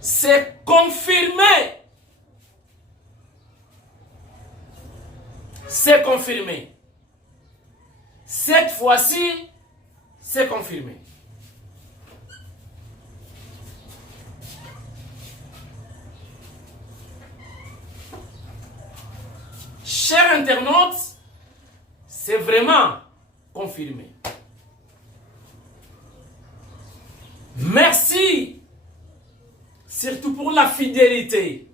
c'est confirmé. C'est confirmé. Cette fois-ci, c'est confirmé. Chers internautes, c'est vraiment confirmé. Merci, surtout pour la fidélité.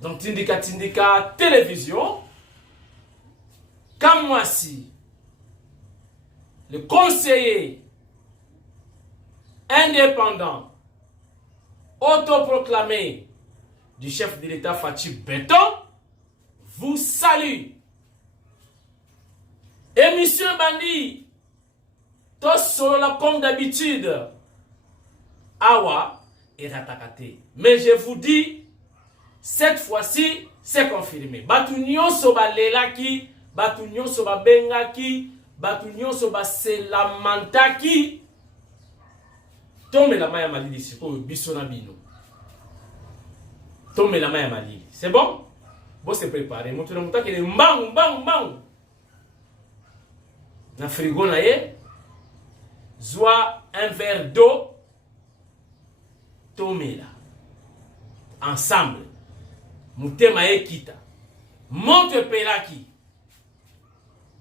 Donc, Tindika Télévision, comme moi si, le conseiller indépendant, autoproclamé du chef de l'État Fatou Bintou, vous salue. Émission Bandi, tous solo là comme d'habitude. Awa et Ratakate. Mais je vous dis, cette fois-ci, c'est confirmé. Batunyon soba lelaki, batunyon soba bengaki, batunyon soba selamantaki. Tombe la maya malili, c'est quoi bisona bino. Tombe la maya malili. C'est bon? Bon, c'est préparé. Mon tour de est mbang, mbang, mbang. Na frigo na ye. Zoa un verre d'eau. Tombe là. Ensemble. Moutema ye kita. Monte pelaki.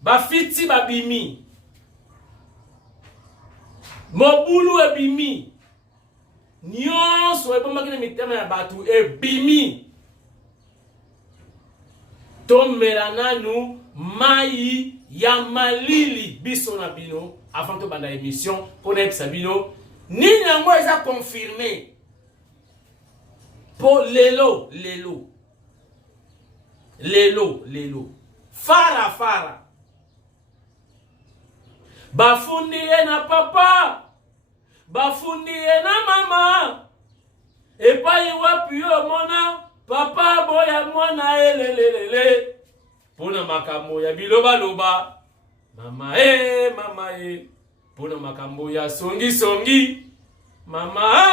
Bafiti babimi. Mobulu e bimi. Nyonso e bomba kine mitema ya batu e bimi. Tomelana nous mai ya malili biso na bino avant to banda émission pour epsa bino ni nango eza confirmé pour lelo fara bafundi e na papa bafundi e na mama e pa wapi yo mona papa boya mwana elelelele pona makambo ya biloba loba mama pona makambo ya songi mama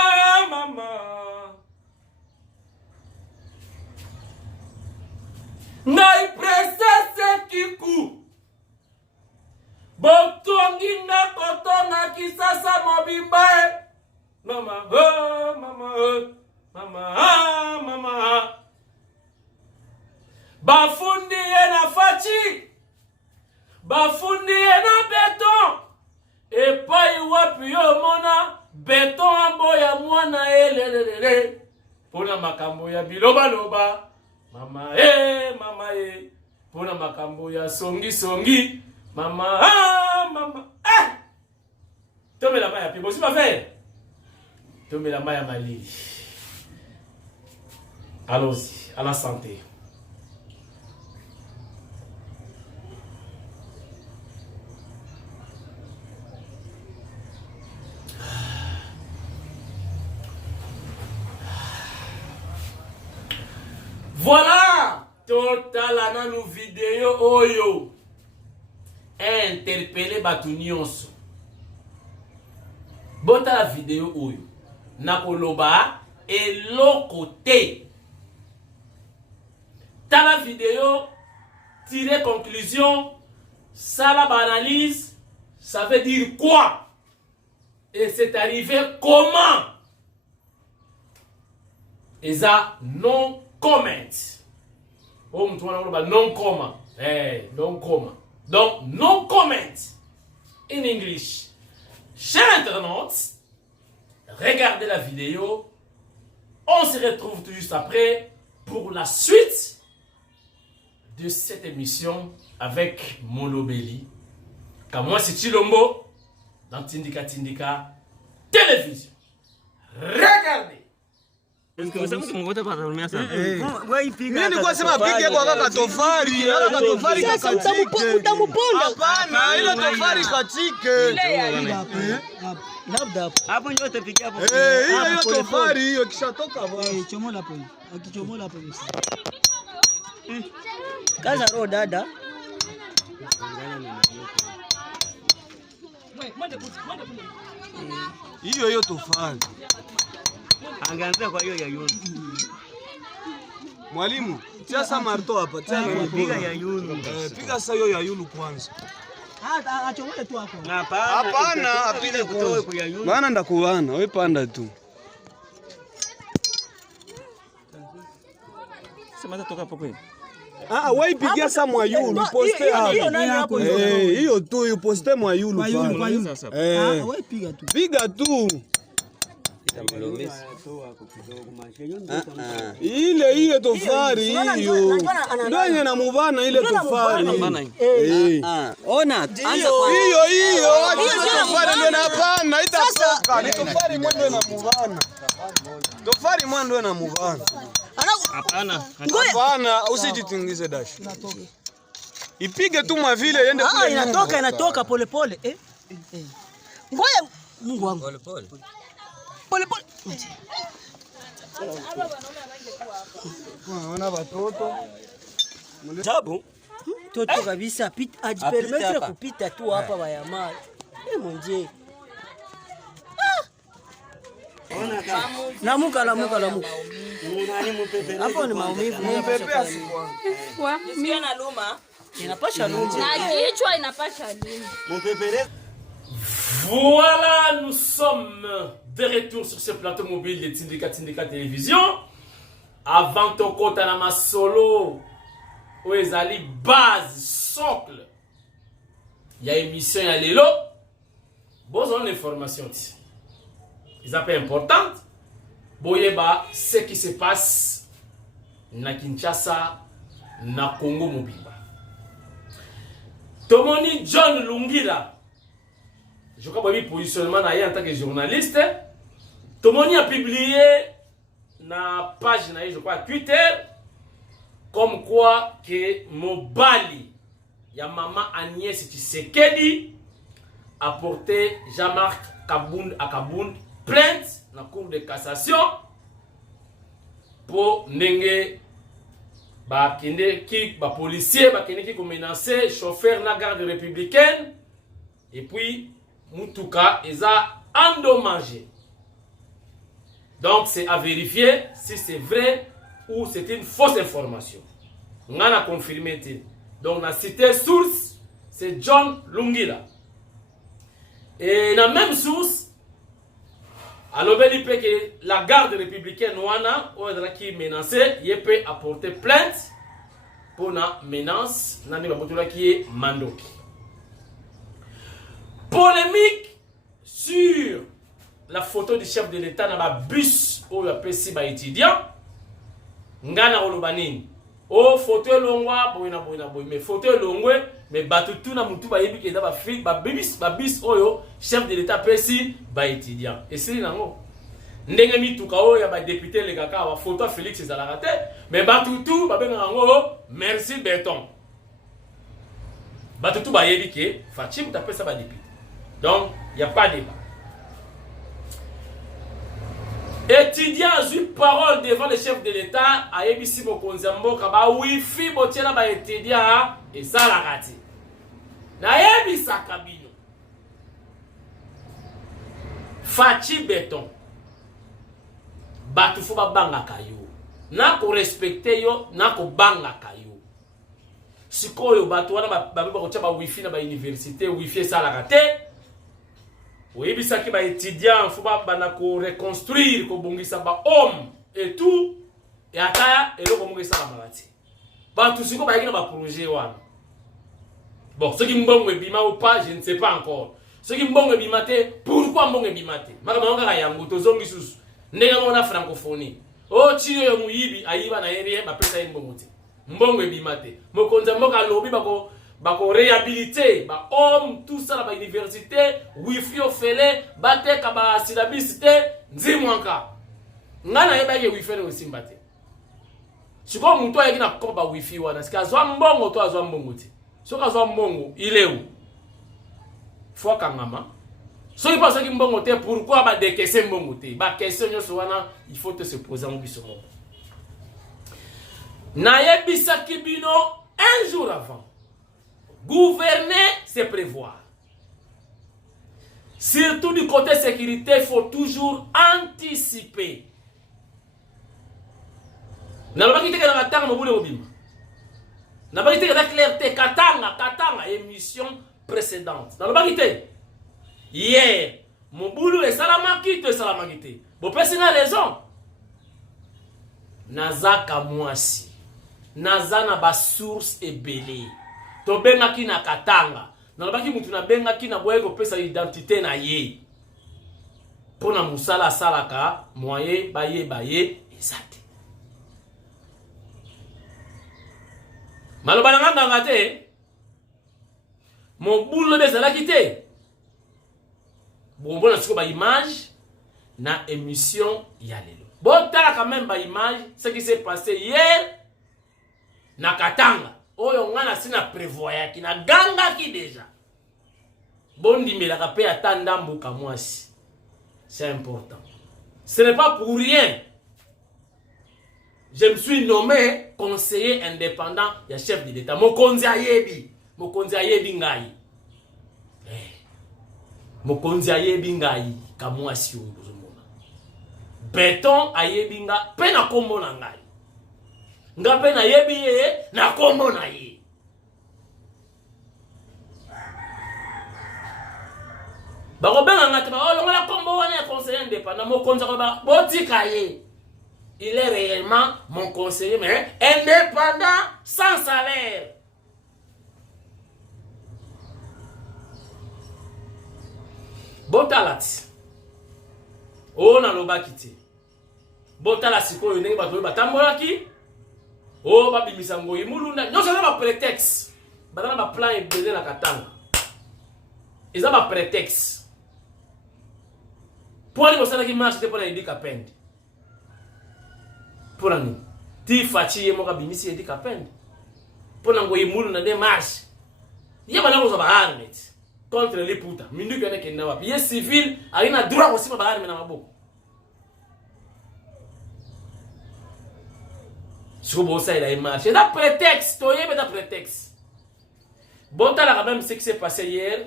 ngai princesse kiku botongi na kotonga kisasa mobimba mama bafundi e na fachi bafundi e na beton e pai wapi yo mona beton aboya mwana elelelele pona makambo ya biloba loba mama pona makambo ya songi mama tombe la maya pibo si ma faire tombe la maya malili. Allons-y, à la santé. Voilà, total ananou vidéo oyo interpellé batu nyonso. Bota la vidéo oyo nakoloba eloko te. Dans la vidéo, tirer conclusion, ça la analyse, ça veut dire quoi? Et c'est arrivé comment? Et ça, non comment. Oh, non comment. Non comment. Donc, non comment. In English. Chers internautes, regardez la vidéo. On se retrouve tout juste après pour la suite de cette émission avec Molobeli. Car moi c'est Chilombo dans Tindika Télévision. Regardez. Kaza ro dada. Hiyo tofali. Angeanza kwa hiyo ya yulu. Mwalimu, tia sa marto hapa, tia Piga ya yulu. piga sa hiyo ya yulu kwanza. Achomole tu hapo. Hapana, apige kutoe kwa ya yulu. Maana ndakuwana, wewe panda tu. Sema toka hapo kweli. Wewe pigia sa mwa yulu, poste hapo. Hiyo tu, poste mwa yulu pale. Wewe piga tu. Piga tu. Ile tofari hiyo. Ndio na mubana ile tofari. Ona, anza kwa hiyo. Tofari ndio napana, itatoka. Ni tofari mwendo na mubana. Tofari mwendo na mubana. Hapana, usijitingize dash. Ipige tu mwa vile iende kule. Inatoka pole pole. Ngoja Mungu wangu. Pole pole. Wana watoto. Jabu toto kabisa ajipermettre kupita tu hapa bayama. Monje. Lamuka. Hapo ni maumivu. Mpepe asikwa. Mimi na luma. Inapasha luma. Na kichwa inapasha luma. Mpepere. Voilà, nous sommes de retour sur ce plateau mobile de Tindika Télévision. Avant ton compte à la solo, où ils allaient base, socle. Il y a émission, il y a l'élo. Bon, on a l'information. C'est un peu importante. Bon, il y a ce qui se passe na Kinshasa, na Congo Mobimba. Tomoni John Lungira. Je crois que le positionnement en tant que journaliste, tout le monde a publié na page je crois Twitter comme quoi que Mobali ya maman Agnès Tshisekedi a porté Jean-Marc Akabound plainte dans la cour de cassation pour ndenge ba policier ba kende qui menacer chauffeur na garde républicaine et puis Mutuka ils a endommagé. Donc c'est à vérifier si c'est vrai ou c'est une fausse information. On a confirmé. Donc la cité source, c'est John Lungira. Et dans la même source, à l'obéli que la garde républicaine Ouana, qui menacée, il peut apporter plainte pour la menace qui est Mandoki. Polémique sur la photo du chef de l'État dans le bus où il y a PC étudiant. Ngana olobanini. Oh photo longwa boina mais photo longwe mais batutu na mutu ba yebi ke da ba fi ba bis oyo chef de l'État PC étudiant. Et c'est nango. Ndenge mituka oyo ba député le kaka wa photo Félix Ezalakate mais batutu ba benga ngo merci béton. Batutu ba yebi ke Fatim ta pesa ba député. Donc, il n'y a pas de débat. Étudiant a eu parole devant le chef de l'État à ABC Mokonzambo kaba wifi botiela ba étudiant et ça la raté. Na yebi sakabino. Fachi béton. Batu fo ba banga kayo. Na ko respecter yo, na ko banga kayo. Sikoyo batu wana ba kotia ba wifi na ba université, wifi ça la raté. Oui, bisa ki ba étudiant faut ba ko reconstruire ko bongisa ba homme et tout et ataya et loko mongisa ba malati. Ba tout siko ba yina ba projet wana. Bon, ce qui mbongo bima ou pas, je ne sais pas encore. Ce qui mbongo bima te, pourquoi mbongo bima te? Maka manga yango to zongi susu. Ndenge ngona francophonie. O chiyo yo muyibi ayiba na yebe ba pesa mbongo te. Mbongo bima te. Mokonza mboka lobi bako réhabiliter ba homme tout ça ba université wifi ofele bateka ba syllabus te nzimwanka ngana yeba ke wifi ne osimbate siko muntu ayeki na ko ba wifi wana sika azwa mbongo to azwa mbongo te soka azwa mbongo ileu fo kangama so il pense que mbongo te pourquoi ba dekese mbongo te ba question nyoso wana il faut te se poser en biso mo na yebisa kibino un jour avant. Gouverner, c'est prévoir. Surtout du côté sécurité, il faut toujours anticiper. nalobaki te na katanga mobule obima nalobaki te na clarté katanga émission précédente nalobaki te hier mobulu esalamaki to esalamaki te bopesi nga raison nazaka mwasi naza na basource ebele tobengaki na katanga nalobaki mutu nabengaki na boye kopesa identité na ye mpona mosala asalaka moye bayeba ye eza te maloba na nga nganga te mobulu lobi ezalaki te bombona siko baimage na émission ya lelo botala quand même baimage ce qui s'est passé hier na katanga oyo nga na sina prévoyaki na gangaki déjà bondimelaka mpe ata ndambuka mwasi c'est important ce n'est pas pour rien je me suis nommé conseiller indépendant ya chef de l'état mokonzi ayebi ngai mokonzi ayebi ngai kamwasi oyo bozomona beton ayebi nga mpe na kombo na ngai nga mpe nayebi ye na kombo na ye bakobenga nga te baolongola kombo wana ya conseiller indépendant mokonzi akoba botika ye il est réellement mon conseiller mais indépendant sans salaire. Botalati o na lobaki te botala sikoyo ndenge bato batambolaki o babimisa ngoyi mulunda nyonso na ba prétexte badana ba plan ebele na katanga eza ba prétexte poli bosalaki marche te mpona Idi Kapende mpona nini ti faci ye moko abimisi Idi Kapende mpona ngoyi mulunda de marche ye bana kozwa baarme ti contre les puta minduki wana kenda wapi ye civil alina droit kosima baarme na maboko siko bosalela ye marche eza prétexte oyebe eza prétexte botala quand même ce qui s'est passé hier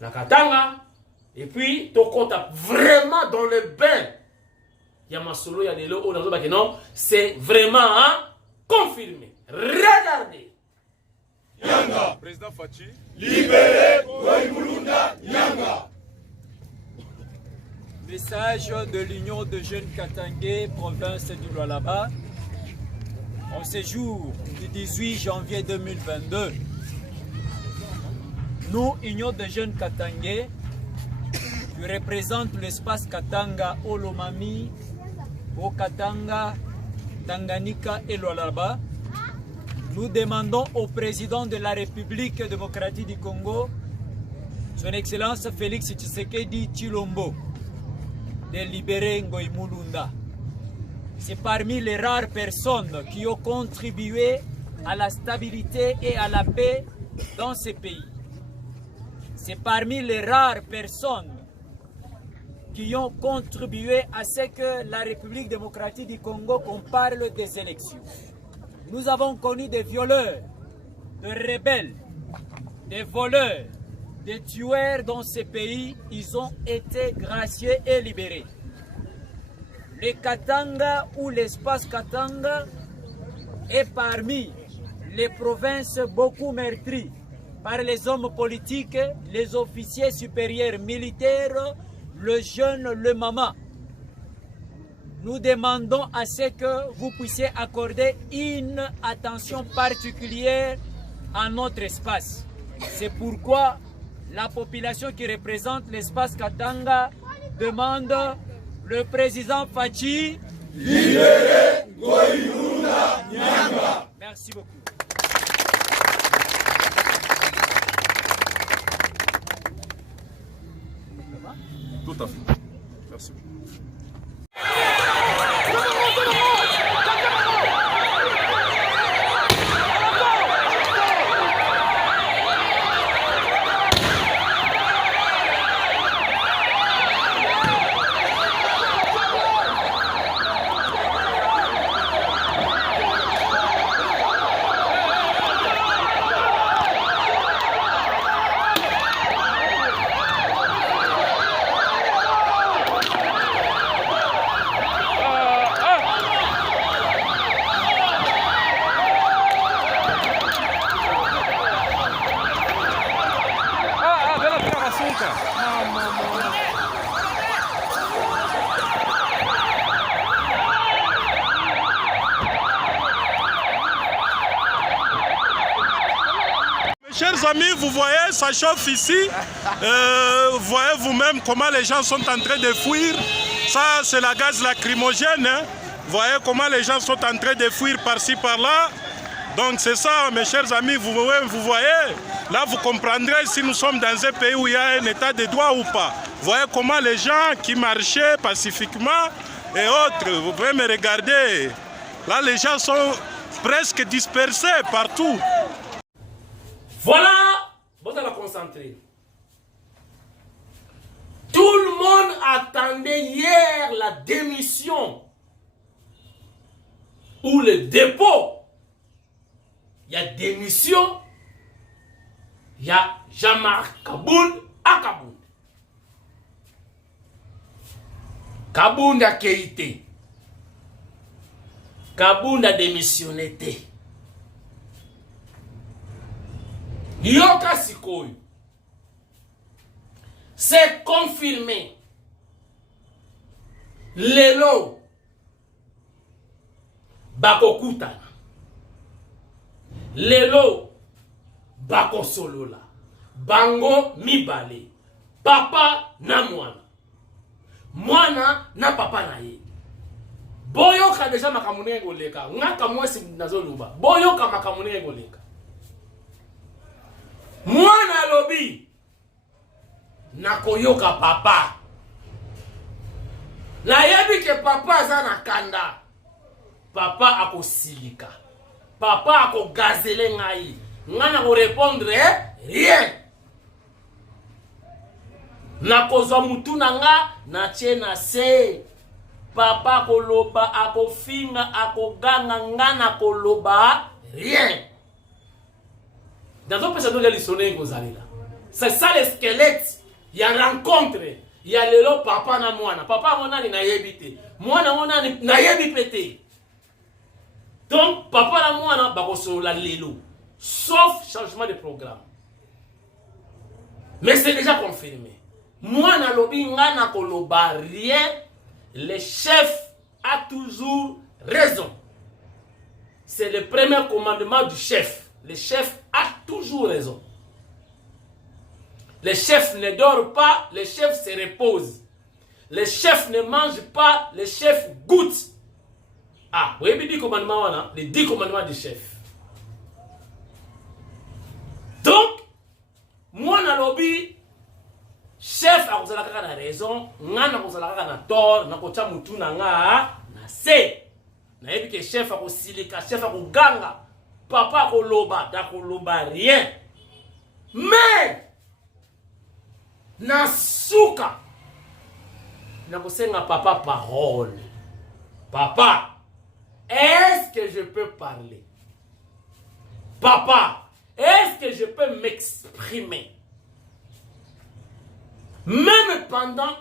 na Katanga et puis tokota vraiment dans le bain ya masolo ya lelo oyo nazobaki non c'est vraiment confirmé regardez Yanga président Faci libéré Ngoyi Mulunda Nyanga. Message de l'Union de jeunes Katangais, province du Lualaba. En ce jour du 18 janvier 2022, nous, Union de jeunes Katangais, qui représente l'espace Katanga, Olomami, au Katanga, Tanganyika et Lualaba, nous demandons au président de la République démocratique du Congo, son Excellence Félix Tshisekedi Tshilombo, de libérer Ngoyi Mulunda. C'est parmi les rares personnes qui ont contribué à la stabilité et à la paix dans ce pays. C'est parmi les rares personnes qui ont contribué à ce que la République démocratique du Congo, qu'on parle des élections. Nous avons connu des violeurs, des rebelles, des voleurs, des tueurs dans ce pays. Ils ont été graciés et libérés. Le Katanga ou l'espace Katanga est parmi les provinces beaucoup meurtries par les hommes politiques, les officiers supérieurs militaires, le jeune, le maman. Nous demandons à ce que vous puissiez accorder une attention particulière à notre espace. C'est pourquoi la population qui représente l'espace Katanga demande le président Faci libérer Ngoyi Mulunda Nyanga. Merci beaucoup. Tout à fait. Merci beaucoup. chers amis, vous voyez, ça chauffe ici. Vous voyez vous-même comment les gens sont en train de fuir. Ça, c'est la gaz lacrymogène. Hein. Vous voyez comment les gens sont en train de fuir par-ci, par-là. Donc c'est ça, mes chers amis, vous voyez. Là, vous comprendrez si nous sommes dans un pays où il y a un état de droit ou pas. Vous voyez comment les gens qui marchaient pacifiquement et autres, vous pouvez me regarder. Là, les gens sont presque dispersés partout. Voilà, vous allez concentrer. Tout le monde attendait hier la démission ou le dépôt. Il y a démission, il y a Jean-Marc Kabound à Kabound. Kabound a quitté. Kabound a démissionné. Yoka Sikoyo. C'est confirmé. Lelo. Bakokutana. Lelo. Bakosolola. Bango mibale. Papa na mwana. Mwana na papa na ye. Boyoka deja makamune ngoleka. Ngaka mwesi nazoluba. Boyoka makamune ngoleka. Mwana lobi nakoyoka papa. Na yebi ke papa aza na kanda. Papa akosilika. Papa akogazele ngai. Ngana ko répondre rien. Nakozwa mutu nanga na chena se. Papa koloba akofinga akoganga ngana koloba rien. Dans un personnage de l'historien Gozalila. C'est ça le squelette. Il y a rencontre. Il y a le papa na mwana. Papa mwana ni na yebite. Mwana mwana ni na yebipete. Donc papa na mwana bakoso la lelo. Sauf changement de programme. Mais c'est déjà confirmé. Mwana lobi ngana koloba rien. Le chef a toujours raison. C'est le premier commandement du chef. Le chef a toujours raison. Le chef ne dort pas, le chef se repose. Le chef ne mange pas, le chef goûte. Ah, vous voyez les 10 commandements, hein? Les 10 commandements du chef. Donc, moi, dans le lobby, chef a raison, ngana a tort, na kocha mutu na nga, na se. Na yebi ke chef a silika, chef a ganga. Papa koloba, da koloba rien. Mais nasuka nakosenga papa parole. Papa, est-ce que je peux parler? Papa, est-ce que je peux m'exprimer? Même pendant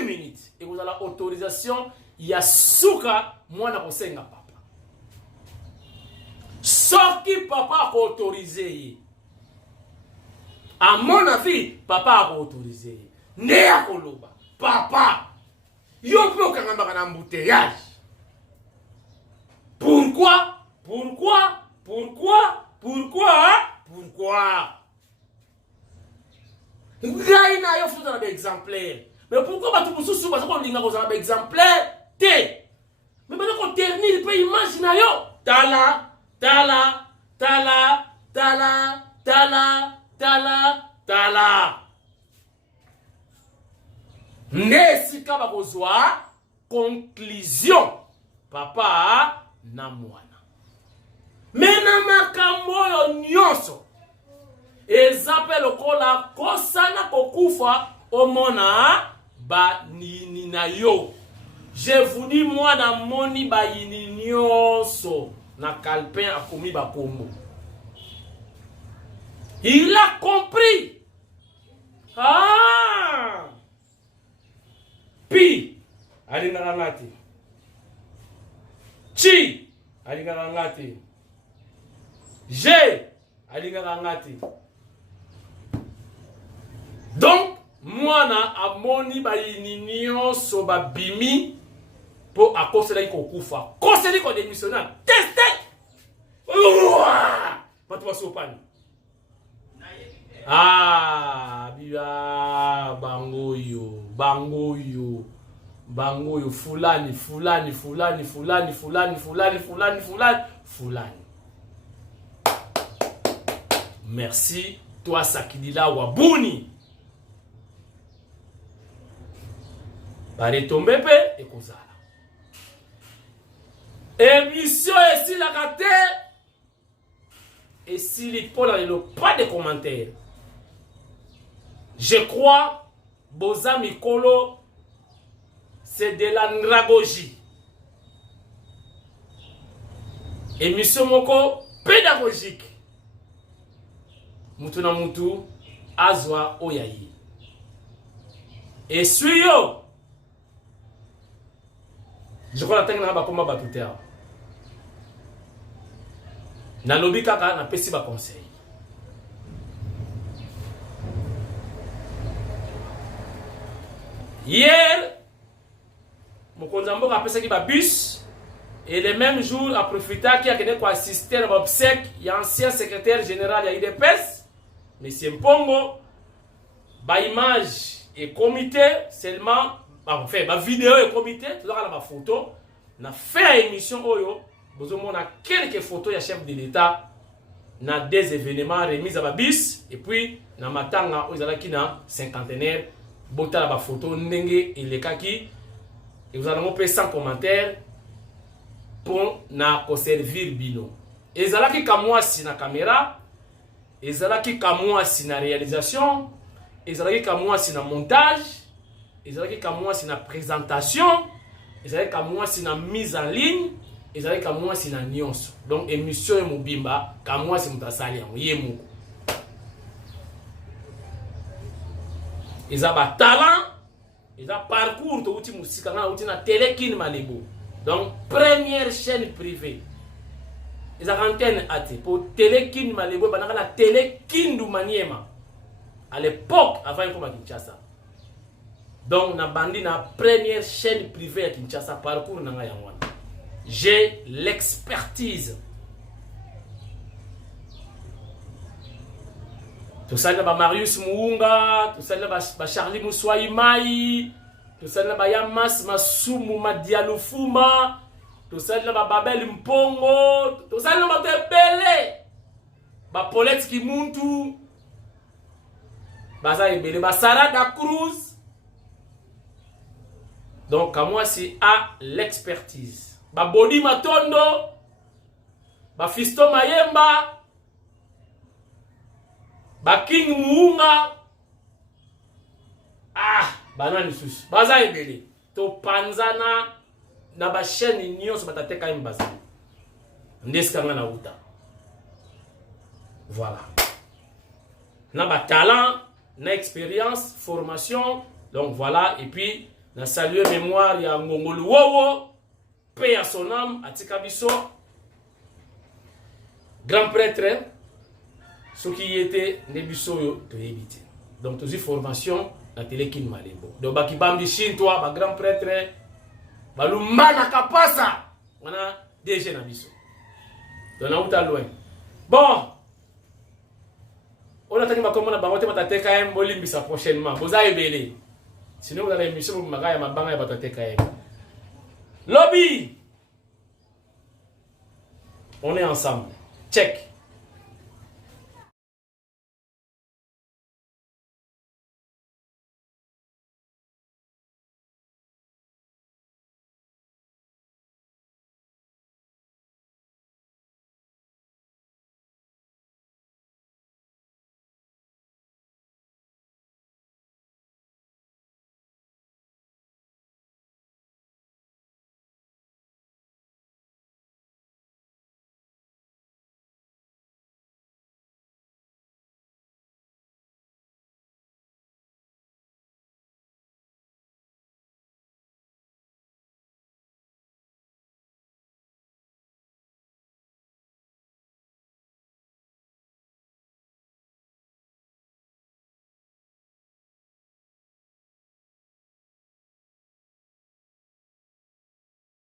1 minute. Et vous avez l'autorisation, il y a souka, moi nakosenga papa. Sauf que papa a autorisé. À mon avis, papa a autorisé. Ne a koloba. Papa, yo peut kangamba na embouteillage. Pourquoi? Pourquoi? Pourquoi? Pourquoi? Pourquoi? Ngaina yo futa na exemplaire. Mais pourquoi ba tout mususu ba ko linga ko za ba exemplaire? Té. Mais ba ko ternir pe image na yo. Tala. Tala, tala, tala, tala, tala, tala. Nesi kaba kozwa conclusion. Papa na mwana. Mena makambo yo nyonso. Ezape lokola kosana kokufa omona ba nini na yo. Je vous dis moi na moni ba yini nyonso. Na Kalpin a commis Bakombo. Il a compris. Ah! Pi, alingarangati. Chi, alingarangati. J, alingarangati. Donc, moi na amoni ba yininyo so ba bimi. Pour à cause de la kokufa. Cause de la démissionnaire. Testez. Pas toi sur pan. Ah, biya bangoyo, fulani. Merci, toi Sakidila Wabuni. Pare tombe pe et kozala. Émission ici la raté. Et s'il est pas pas de commentaires. Je crois, Boza Mikolo, c'est de la ndragogie. Émission moko pédagogique. Mutu na mutu, azwa oyayi. Et suyo, je crois que na ba koma batutea. Na lobi kaka na pesi ba conseil. Hier, Mokonzambo a pensé qu'il y a un bus et le même jour a profité qu'il y a assister à l'obsèque. Il y a ancien secrétaire général de l'IDPS, M. Mpongo, ba image et comité seulement, enfin, ba vidéo et comité, tout ça la photo, on a fait une émission oyo, on a quelques photos de chef de l'État, on a des événements remis à bus et puis on a matanga aux alakina cinquantenaire. Bota la photo ndenge et les kaki et vous allez me sans commentaire pour na servir bino ezalaki kamwa si na caméra ezalaki kamwa si na réalisation ezalaki kamwa si na montage ezalaki kamwa si na présentation ezalaki kamwa si na mise en ligne ezalaki kamwa si na nyonso donc émission e mobimba kamwa si mutasali yango yemoko. Ils ont un talent, ils ont un parcours, ils ont une télékin Malibu. Donc, première chaîne privée. Ils ont une antenne AT pour télékin Malibu, ils ont la télékin du Maniema. À l'époque, avant de Kinshasa. Donc, on a bandit la première chaîne privée à Kinshasa, parcours Nanga Yangwan. J'ai l'expertise. Tout ça, là, Marius Muunga, tout ça, là, Charlie Moussoui Mai, tout ça, là, Yamas Masumu Madialufuma, tout ça, là, Babel Mpongo, tout ça, là, Belé, Paulette Kimuntu, Baza Ebele, Sarada Cruz. Donc, à moi, c'est à l'expertise. Bodi Matondo, Fisto Mayemba, King Muunga, banani sus. Baza ebele. To panzana na ba chaîne nyonso batateka imbaza. Ndeska nga na uta. Voilà. Na ba talent, na expérience, formation. Donc voilà. Et puis, na saluer mémoire ya Ngongolu Wowo. Paix à son âme, Atika Biso. Grand prêtre. Ce qui était Nebusoyo de éviter. Donc, toujours formation, la télé qui m'a dit. Donc, Bakibam di Shintoa, ba grand prêtre, Balumana Kapasa, on a déjà Nabiso. Donc, on a loin. Bon, on a tenu ma commande à Barote Matateka Mbolimbisa prochainement. Vous avez belé. Sinon, vous avez une mission pour Magaya Mabanga et Batateka. Lobby, on est ensemble. Check.